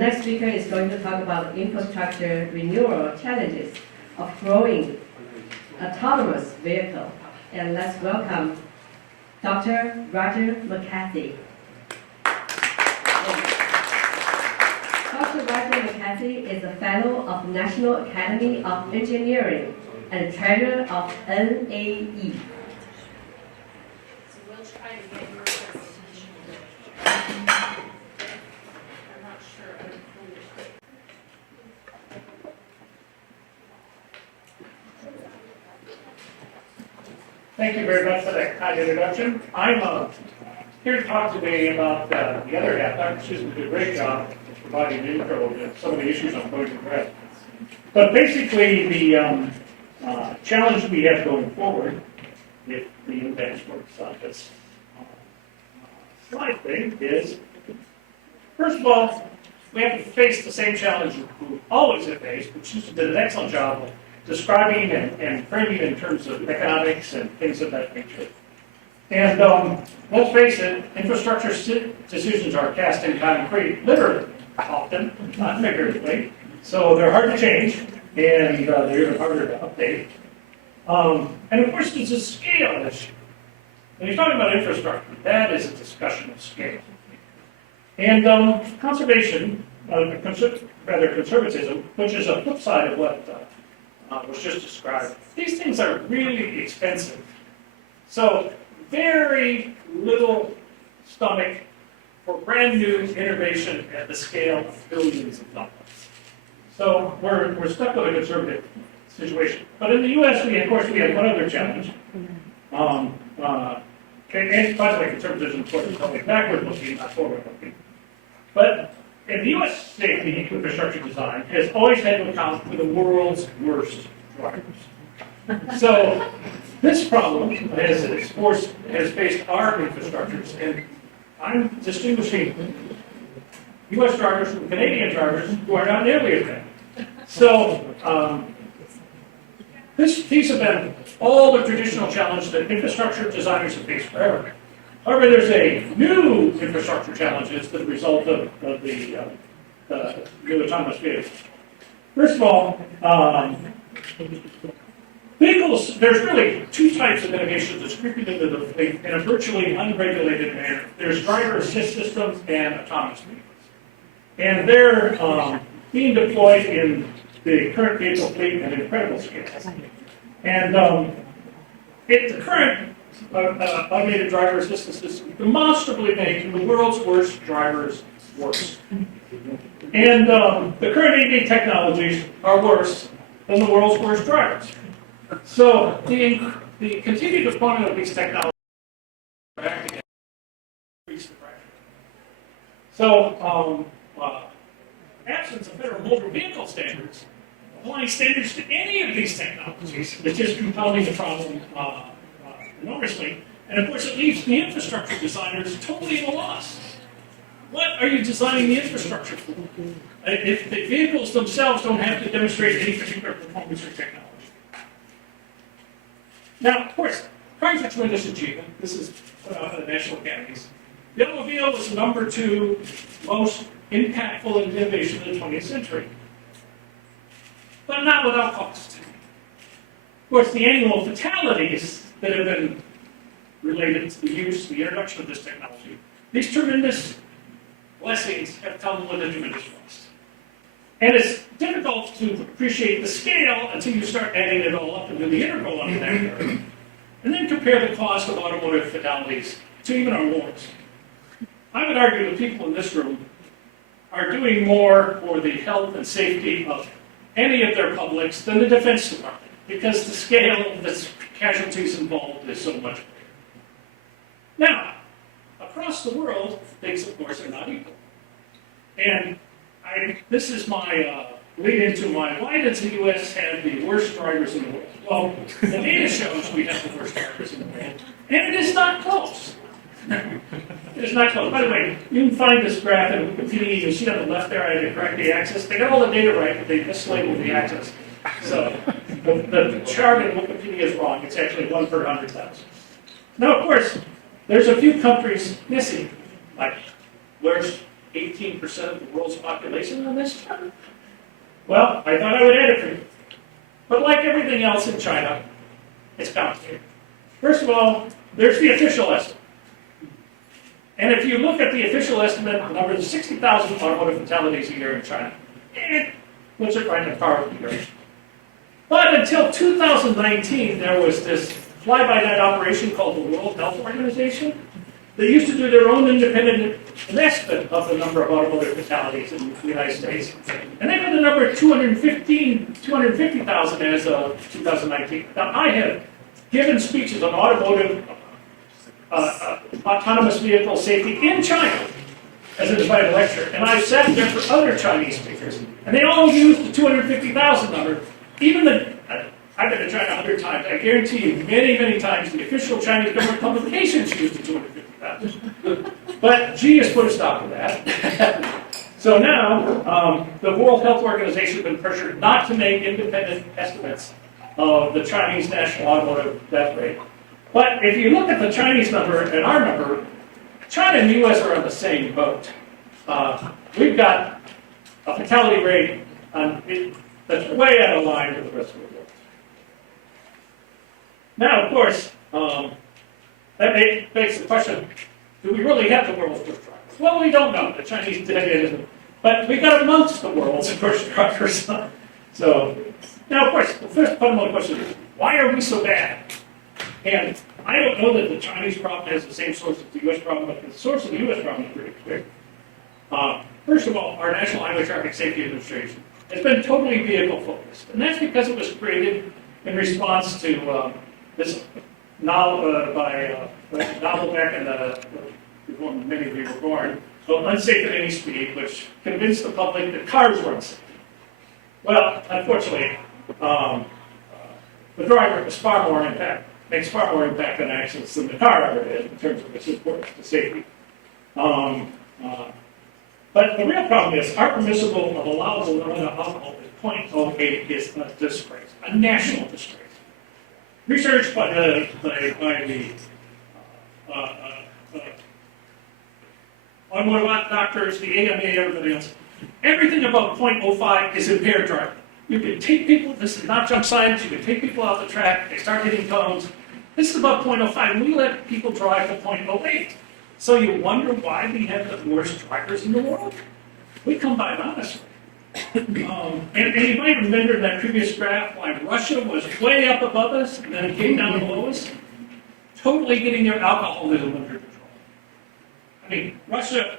next speaker is going to talk about infrastructure renewal challenges of growing autonomous vehicle. And let's welcome Dr. Roger McCarthy. Dr. Roger McCarthy is a fellow of National Academy of Engineering and treasurer of NAE. So we'll try to get your presentation. I'm not sure. Thank you very much for that kind introduction. I'm here to talk today about the other half. Dr. Susan did a great job providing an intro to some of the issues I'm going to address. But basically, the challenge we have going forward, if the index works on this slide thing, is, first of all, we have to face the same challenge we always have faced, which Susan did an excellent job of describing and framing in terms of economics and things of that nature. And let's face it, infrastructure decisions are cast in concrete, literally, often, not figuratively. So they're hard to change, and they're even harder to update. And of course, there's a scale issue. When you're talking about infrastructure, that is a discussion of scale. And conservation, conservatism, which is a flip side of what was just described, these things are really expensive. So very little stomach for brand new innovation at the scale of billions of dollars. So we're stuck with a conservative situation. But in the U.S., of course, we have one other challenge. And by the way, conservatism, of course, is only backward-looking, not forward-looking. But in the U.S. safety infrastructure design has always had to account for the world's worst drivers. So this problem has faced our infrastructures, and I'm distinguishing U.S. drivers from Canadian drivers who are not nearly as bad. So these have been all the traditional challenges that infrastructure designers have faced forever. However, there's a new infrastructure challenges that result of the new autonomous vehicles. First of all, vehicles, there's really two types of innovations that's creeping into the fleet in a virtually unregulated manner. There's driver assist systems and autonomous vehicles. And they're being deployed in the current vehicle fleet at incredible scales. And the current automated driver assistance system demonstrably make the world's worst drivers worse. And the current EV technologies are worse than the world's worst drivers. So the continued deployment of these technologies are acting to increase the pressure. So absence of federal motor vehicle standards, applying standards to any of these technologies is just compounding the problem enormously. And of course, it leaves the infrastructure designers totally at a loss. What are you designing the infrastructure for? If the vehicles themselves don't have to demonstrate any particular performance or technology. Now, of course, cars are a tremendous achievement. This is the National Academies. The automobile was the #2 most impactful innovation in the 20th century. But not without cost. Of course, the annual fatalities that have been related to the introduction of this technology, these tremendous blessings have come with a tremendous cost. And it's difficult to appreciate the scale until you start adding it all up and do the integral on that curve. And then compare the cost of automotive fatalities to even our wars. I would argue the people in this room are doing more for the health and safety of any of their publics than the Defense Department, because the scale of the casualties involved is so much bigger. Now, across the world, things, of course, are not equal. And this is my lead into why does the U.S. have the worst drivers in the world? Well, the data shows we have the worst drivers in the world, and it is not close. It is not close. By the way, you can find this graph in Wikipedia. You see on the left there, I had to correct the axis. They got all the data right, but they mislabeled the axis. So the chart in Wikipedia is wrong. It's actually 1 per 100,000. Now, of course, there's a few countries missing, like where's 18% of the world's population on this chart? Well, I thought I would add it for you. But like everything else in China, it's complicated. First of all, there's the official estimate. And if you look at the official estimate, the number is 60,000 automotive fatalities a year in China. Puts it right in the car of the year. But until 2019, there was this fly-by-night operation called the World Health Organization. They used to do their own independent estimate of the number of automotive fatalities in the United States. And they got the number 250,000 as of 2019. Now, I have given speeches on automotive autonomous vehicle safety in China as an invited lecture. And I've sat there for other Chinese speakers. And they all use the 250,000 number. Even I've been to China 100 times. I guarantee you, many, many times, the official Chinese government publications use the 250,000. But Xi has put a stop to that. So now, the World Health Organization has been pressured not to make independent estimates of the Chinese national automotive death rate. But if you look at the Chinese number and our number, China and the U.S. are on the same boat. We've got a fatality rate that's way out of line with the rest of the world. Now, of course, that begs the question, do we really have the world's worst drivers? Well, we don't know. The Chinese did it, but we got amongst the world's worst drivers. So, now, of course, the first fundamental question is, why are we so bad? And I don't know that the Chinese problem has the same source as the U.S. problem, but the source of the U.S. problem is pretty clear. First of all, our National Highway Traffic Safety Administration has been totally vehicle-focused. And that's because it was created in response to this novel back in before many of you were born, called Unsafe at Any Speed, which convinced the public that cars were unsafe. Well, unfortunately, the driver is makes far more impact on accidents than the car ever did in terms of its importance to safety. But the real problem is our permissible of allowable limit of alcohol is 0.08 is a disgrace, a national disgrace. Research by the automotive doctors, the AMA, everybody else, everything above 0.05 is impaired driving. You can take people, this is not junk science, you can take people off the track, they start hitting cones. This is above 0.05, and we let people drive to 0.08. So you wonder why we have the worst drivers in the world? We come by it honestly. And you might remember in that previous graph why Russia was way up above us, and then it came down below us, totally getting their alcoholism under control. I mean, Russia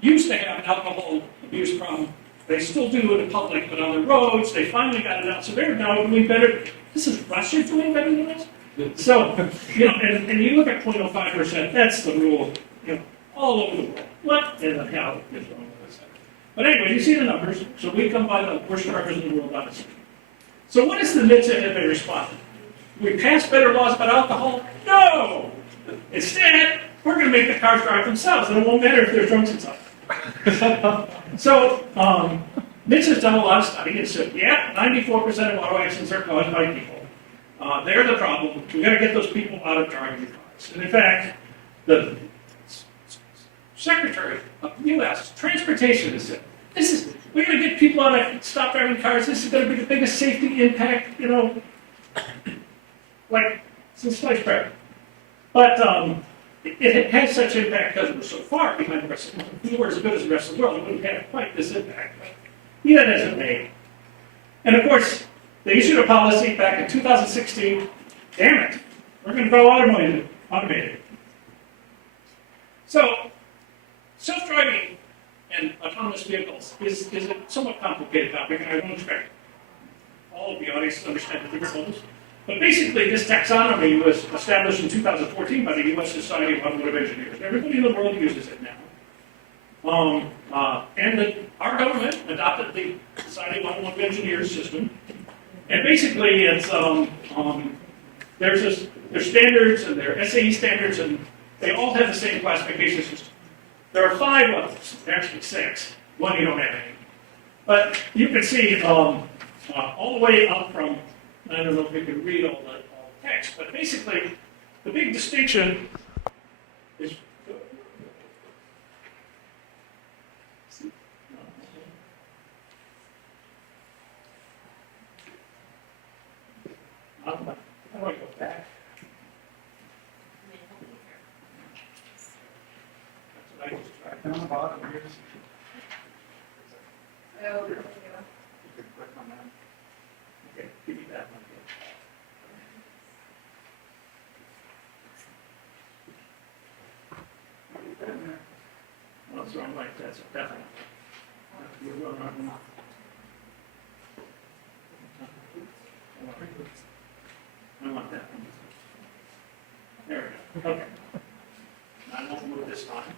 used to have an alcohol abuse problem. They still do in the public, but on the roads, they finally got it out. So they're now doing better. This is Russia doing better than us? So, and you look at 0.05%, that's the rule, all over the world. What in the hell is wrong with us? But anyway, you see the numbers. So we come by the worst drivers in the world, honestly. So what is the NHTSA have they responded? We pass better laws about alcohol? No! Instead, we're going to make the cars drive themselves, and it won't matter if they're drunk inside. So, NHTSA's done a lot of study and said, yeah, 94% of auto accidents are caused by people. They're the problem. We've got to get those people out of driving the cars. And in fact, the Secretary of the U.S. Transportation has said, we're going to get people out of stop driving cars. This is going to be the biggest safety impact, like since sliced bread. But it has such impact because we're so far behind the rest of the world. If we were as good as the rest of the world, it wouldn't have quite this impact. But that hasn't made. And of course, they issued a policy back in 2016. Damn it, we're going to go automated. So, self-driving and autonomous vehicles is a somewhat complicated topic, and I don't expect all of the audience to understand the different levels. But basically, this taxonomy was established in 2014 by the U.S. Society of Automotive Engineers. Everybody in the world uses it now. Our government adopted the Society of Automotive Engineers system. And basically, it's there's standards and there are FCAE standards, and they all have the same classification system. There are 5 levels, actually 6. One you don't have any. But you can see all the way up from, I don't know if you can read all the text, but basically, the big distinction is And on the bottom, here's. Oh, You can click on that. Okay, give me that one. Well, it's wrong like that's definitely. You're wrong. I want that one. There we go. Okay. I won't move this time.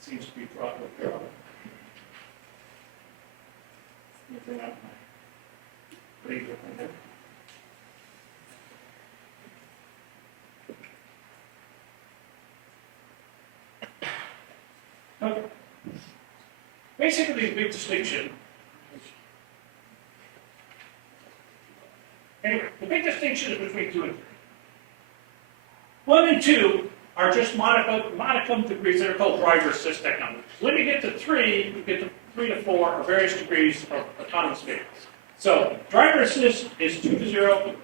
Seems to be proper. Anything out? Leave it right there. Okay. Basically, the big distinction. Anyway, the big distinction is between 2 and 3. 1 and 2 are just modicum degrees that are called driver assist technologies. When you get to 3, you get to 3 to 4 are various degrees of autonomous vehicles. So driver assist is 2 to 0.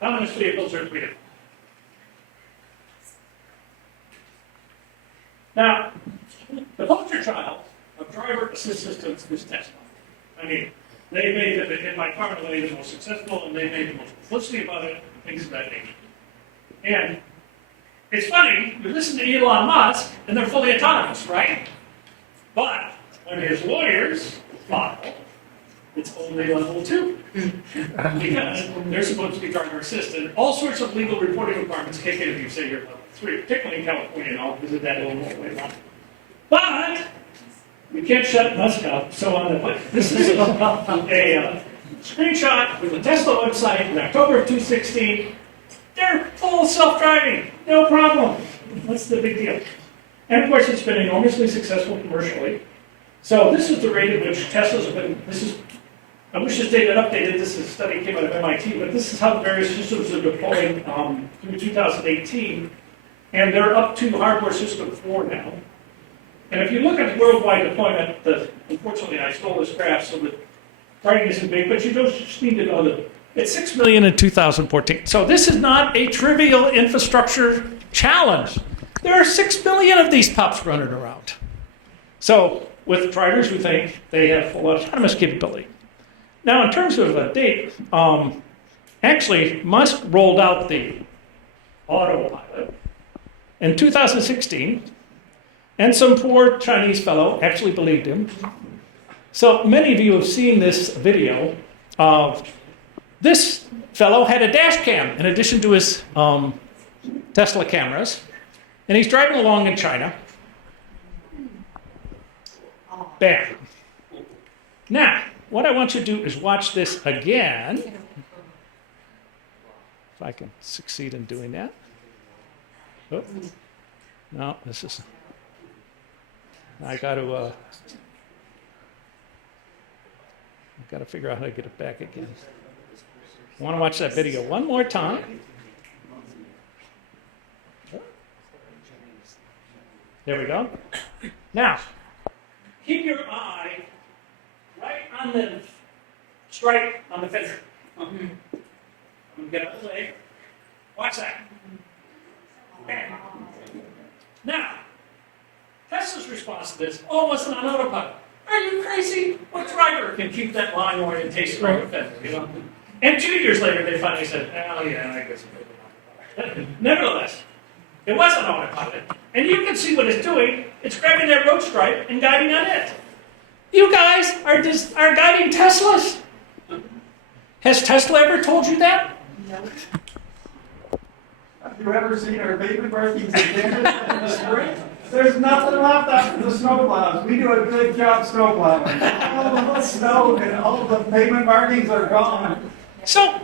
Autonomous vehicles are 3 to 4. Now, the poster child of driver assist systems is Tesla. I mean, they made it in my car, they made the most successful, and they made the most publicity about it, and things of that nature. And it's funny, you listen to Elon Musk, and they're fully autonomous, right? But when his lawyers file, it's only level 2. Because they're supposed to be driver assisted. All sorts of legal reporting requirements kick in if you say you're level 3, particularly in California, and I'll visit that a little more later. But we can't shut Musk up. So on the this is a screenshot with the Tesla website in October of 2016. They're full self-driving, no problem. What's the big deal? And of course, it's been enormously successful commercially. So this is the rate at which Teslas have been. I wish this data had updated. This is a study came out of MIT, but this is how the various systems are deployed through 2018, and they're up to hardware system 4 now. And if you look at the worldwide deployment, unfortunately I stole this graph so that writing isn't big, but you just need to know that it's 6 million in 2014. So this is not a trivial infrastructure challenge. There are 6 million of these pups running around. So with drivers who think they have full autonomous capability. Now in terms of date, actually Musk rolled out the autopilot in 2016. And some poor Chinese fellow actually believed him. So many of you have seen this video of this fellow had a dash cam in addition to his Tesla cameras. And he's driving along in China. Bam. Now, what I want you to do is watch this again. If I can succeed in doing that. Oh. No, this is... I got to figure out how to get it back again. I want to watch that video one more time. There we go. Now, keep your eye right on the stripe on the fender. I'm going to get out of the way. Watch that. Okay. Now, Tesla's response to this, oh, it's not autopilot. Are you crazy? What driver can keep that line orientation right with that? You know? And 2 years later, they finally said, oh, yeah, I guess it's nevertheless, it wasn't autopilot. And you can see what it's doing. It's grabbing that road stripe and guiding on it. You guys are guiding Teslas. Has Tesla ever told you that? no. Have you ever seen our pavement markings in the spring? There's nothing left after the snowplows. We do a good job snowplowing. All the snow and all the pavement markings are gone. So,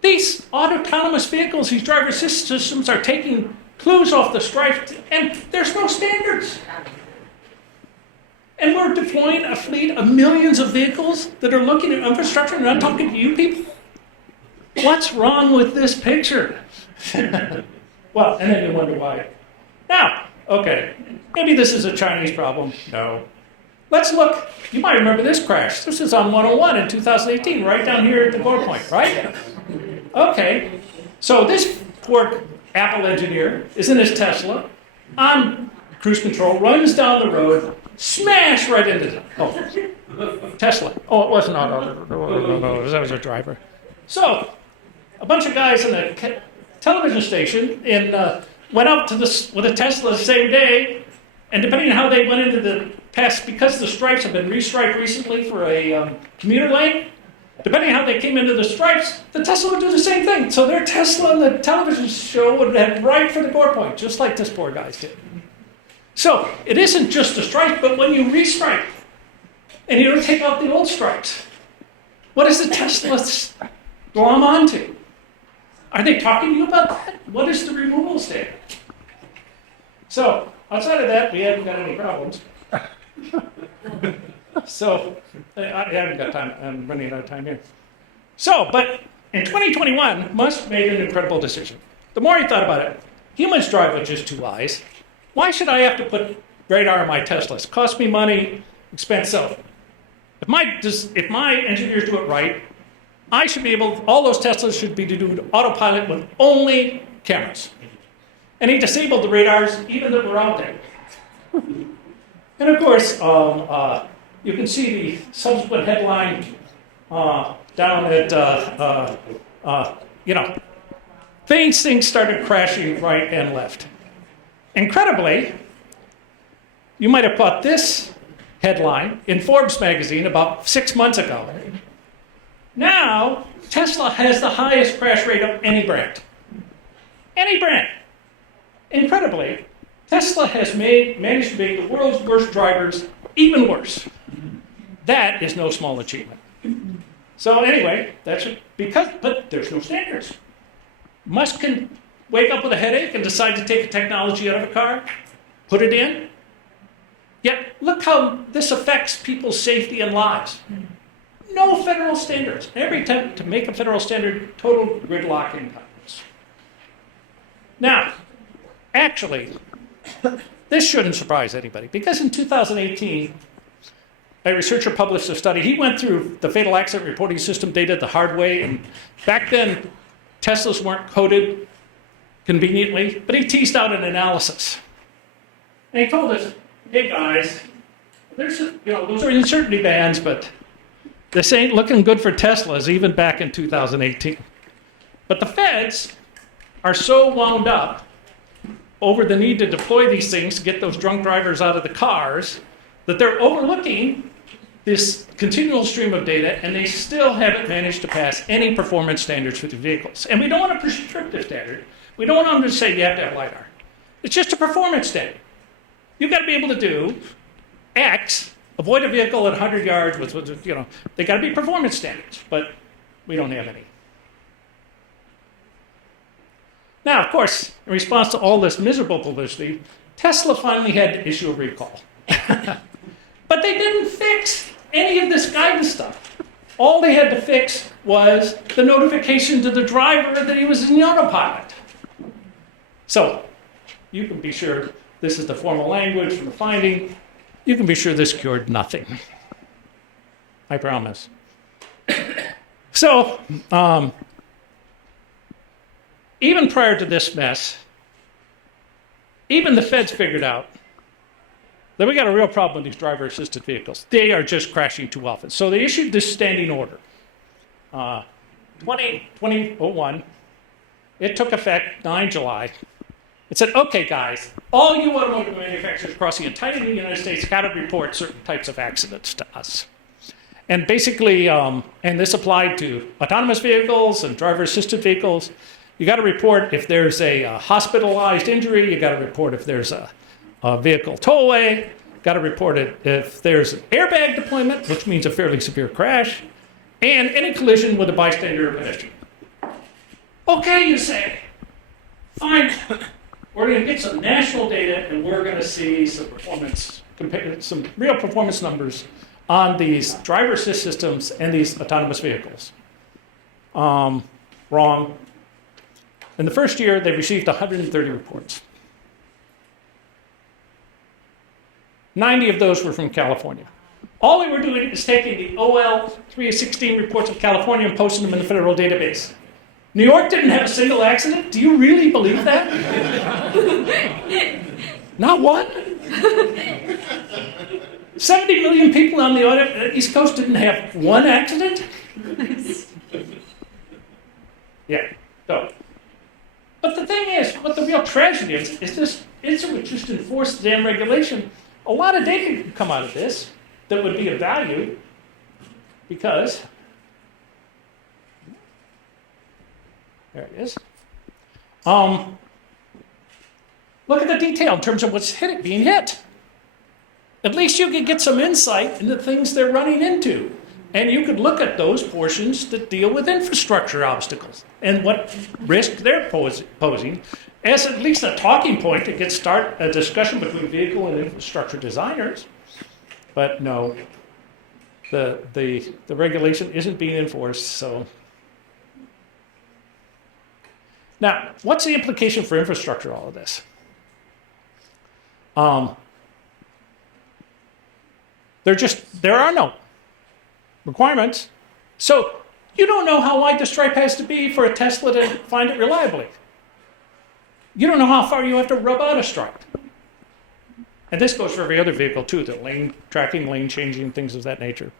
these autonomous vehicles, these driver assist systems are taking clues off the stripe, and there's no standards. And we're deploying a fleet of millions of vehicles that are looking at infrastructure, and I'm talking to you people. What's wrong with this picture? Well, and then you wonder why. Now, okay, maybe this is a Chinese problem. No. Let's look. You might remember this crash. This is on 101 in 2018, right down here at the core point, right? Okay, so this poor Apple engineer is in his Tesla, on cruise control, runs down the road, smash right into Tesla. Oh, it wasn't no, that was a driver. So, a bunch of guys in a television station went up to this with a Tesla the same day, and depending on how they went into the past, because the stripes have been restriped recently for a commuter lane, depending on how they came into the stripes, the Tesla would do the same thing. So their Tesla in the television show would head right for the gore point, just like this poor guy's did. So it isn't just a stripe, but when you restripe and you don't take out the old stripes, what does the Tesla glom onto? Are they talking to you about that? What is the removal standard? So outside of that, we haven't got any problems. So I haven't got time. I'm running out of time here. So, but in 2021, Musk made an incredible decision. The more he thought about it, humans drive with just two eyes. Why should I have to put radar on my Teslas? It costs me money, expense. So if my engineers do it right, I should be able, all those Teslas should be to do autopilot with only cameras. And he disabled the radars, even that were out there. And of course, you can see the subsequent headline down at, things started crashing right and left. Incredibly, you might have caught this headline in Forbes magazine about 6 months ago. Now, Tesla has the highest crash rate of any brand. Any brand. Incredibly, Tesla has managed to make the world's worst drivers even worse. That is no small achievement. So anyway, but there's no standards. Musk can wake up with a headache and decide to take a technology out of a car, put it in. Yet look how this affects people's safety and lives. No federal standards. Every attempt to make a federal standard, total gridlock in Congress. Now, actually, this shouldn't surprise anybody, because in 2018, a researcher published a study. He went through the fatal accident reporting system data the hard way, and back then, Teslas weren't coded conveniently, but he teased out an analysis. And he told us, hey guys, those are uncertainty bands, but this ain't looking good for Teslas, even back in 2018. But the feds are so wound up over the need to deploy these things to get those drunk drivers out of the cars that they're overlooking this continual stream of data, and they still haven't managed to pass any performance standards for the vehicles. And we don't want a prescriptive standard. We don't want them to say you have to have LiDAR. It's just a performance standard. You've got to be able to do X, avoid a vehicle at 100 yards with they got to be performance standards, but we don't have any. Now, of course, in response to all this miserable publicity, Tesla finally had to issue a recall. But they didn't fix any of this guidance stuff. All they had to fix was the notification to the driver that he was in the autopilot. So, you can be sure this is the formal language from the finding. You can be sure this cured nothing. I promise. So, even prior to this mess, even the feds figured out that we got a real problem with these driver-assisted vehicles. They are just crashing too often. So they issued this standing order. 2001, it took effect 9 July. It said, okay, guys, all you automotive manufacturers across the entire United States got to report certain types of accidents to us. And basically, and this applied to autonomous vehicles and driver-assisted vehicles. You got to report if there's a hospitalized injury. You got to report if there's a vehicle towaway. Got to report it if there's an airbag deployment, which means a fairly severe crash, and any collision with a bystander or pedestrian. Okay, you say. Fine. We're going to get some national data, and we're going to see some real performance numbers on these driver assist systems and these autonomous vehicles. Wrong. In the first year, they received 130 reports. 90 of those were from California. All they were doing is taking the OL 316 reports of California and posting them in the federal database. New York didn't have a single accident? Do you really believe that? Not one? 70 million people on the East Coast didn't have one accident? Yeah, so. But the thing is, what the real tragedy is this instrument just enforce the damn regulation. A lot of data could come out of this that would be of value because, there it is. Look at the detail in terms of what's being hit. At least you could get some insight into things they're running into. And you could look at those portions that deal with infrastructure obstacles and what risk they're posing as at least a talking point to get start a discussion between vehicle and infrastructure designers. But no, the regulation isn't being enforced, so. Now, what's the implication for infrastructure, all of this? There are no requirements. So you don't know how wide the stripe has to be for a Tesla to find it reliably. You don't know how far you have to rub out a stripe. And this goes for every other vehicle too, the lane tracking, lane changing, things of that nature.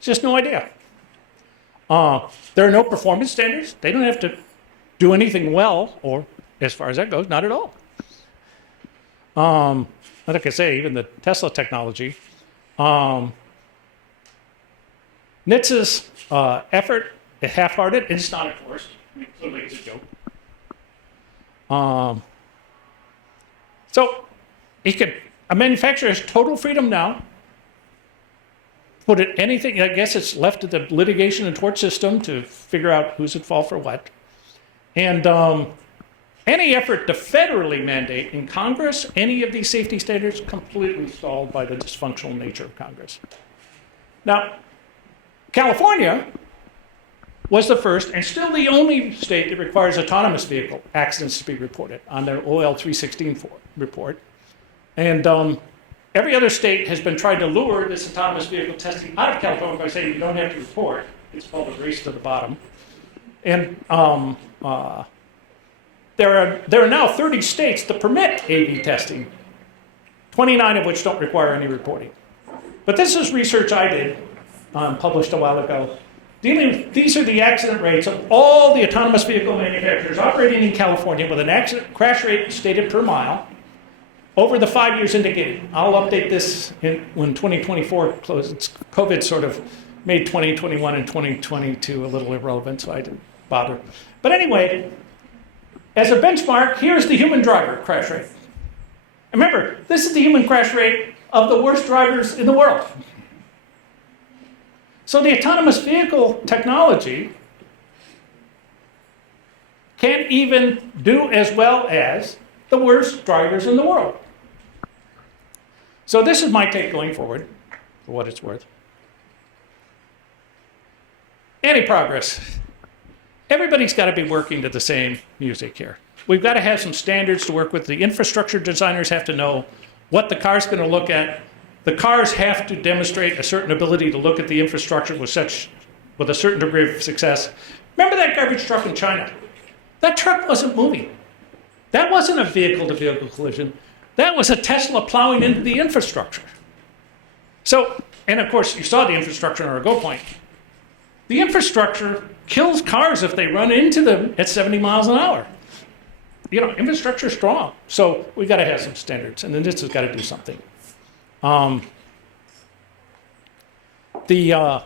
Just no idea. There are no performance standards. They don't have to do anything well, or as far as that goes, not at all. Like I say, even the Tesla technology, NHTSA's effort is half-hearted, and it's not enforced. Literally, it's a joke. So a manufacturer has total freedom now. Put it anything, I guess it's left to the litigation and tort system to figure out who's at fault for what. And any effort to federally mandate in Congress any of these safety standards completely stalled by the dysfunctional nature of Congress. Now, California was the first and still the only state that requires autonomous vehicle accidents to be reported on their OL 316 report. And every other state has been trying to lure this autonomous vehicle testing out of California by saying you don't have to report. It's called a race to the bottom. And there are now 30 states that permit AV testing, 29 of which don't require any reporting. But this is research I did, published a while ago. These are the accident rates of all the autonomous vehicle manufacturers operating in California with an accident crash rate stated per mile over the 5 years indicated. I'll update this when 2024 closes. COVID sort of made 2021 and 2022 a little irrelevant, so I didn't bother. But anyway, as a benchmark, here's the human driver crash rate. Remember, this is the human crash rate of the worst drivers in the world. So the autonomous vehicle technology can't even do as well as the worst drivers in the world. So this is my take going forward, for what it's worth. Any progress? Everybody's got to be working to the same music here. We've got to have some standards to work with. The infrastructure designers have to know what the car's going to look at. The cars have to demonstrate a certain ability to look at the infrastructure with a certain degree of success. Remember that garbage truck in China? That truck wasn't moving. That wasn't a vehicle-to-vehicle collision. That was a Tesla plowing into the infrastructure. So, and of course, you saw the infrastructure in our go point. The infrastructure kills cars if they run into them at 70 miles an hour. You know, infrastructure is strong. So we've got to have some standards, and then this has got to do something. The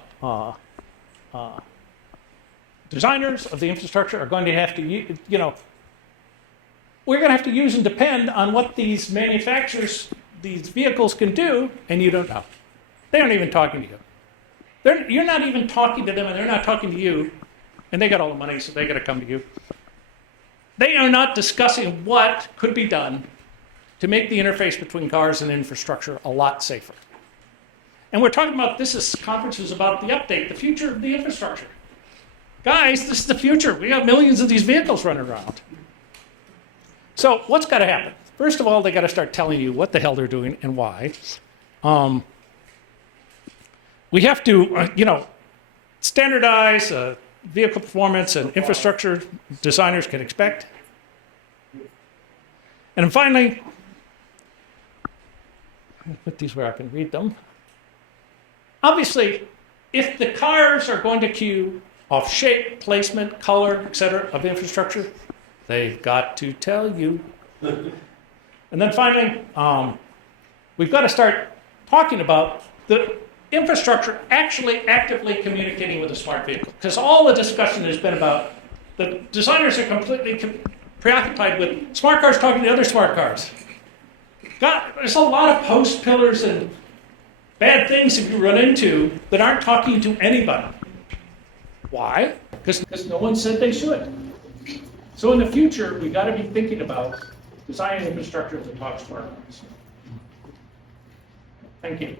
designers of the infrastructure are going to have to, we're going to have to use and depend on what these manufacturers, these vehicles can do, and you don't know. They aren't even talking to you. You're not even talking to them, and they're not talking to you, and they got all the money, so they got to come to you. They are not discussing what could be done to make the interface between cars and infrastructure a lot safer. And we're talking about, this conference is about the update, the future of the infrastructure. Guys, this is the future. We have millions of these vehicles running around. So what's got to happen? First of all, they got to start telling you what the hell they're doing and why. We have to, standardize vehicle performance and infrastructure designers can expect. And finally, put these where I can read them. Obviously, if the cars are going to queue off shape, placement, color, etc. of infrastructure, they've got to tell you. And then finally, we've got to start talking about the infrastructure actually actively communicating with a smart vehicle. Because all the discussion has been about the designers are completely preoccupied with smart cars talking to other smart cars. God, there's a lot of post pillars and bad things that you run into that aren't talking to anybody. Why? Because no one said they should. So in the future, we've got to be thinking about designing infrastructure that talks to our cars. Thank you.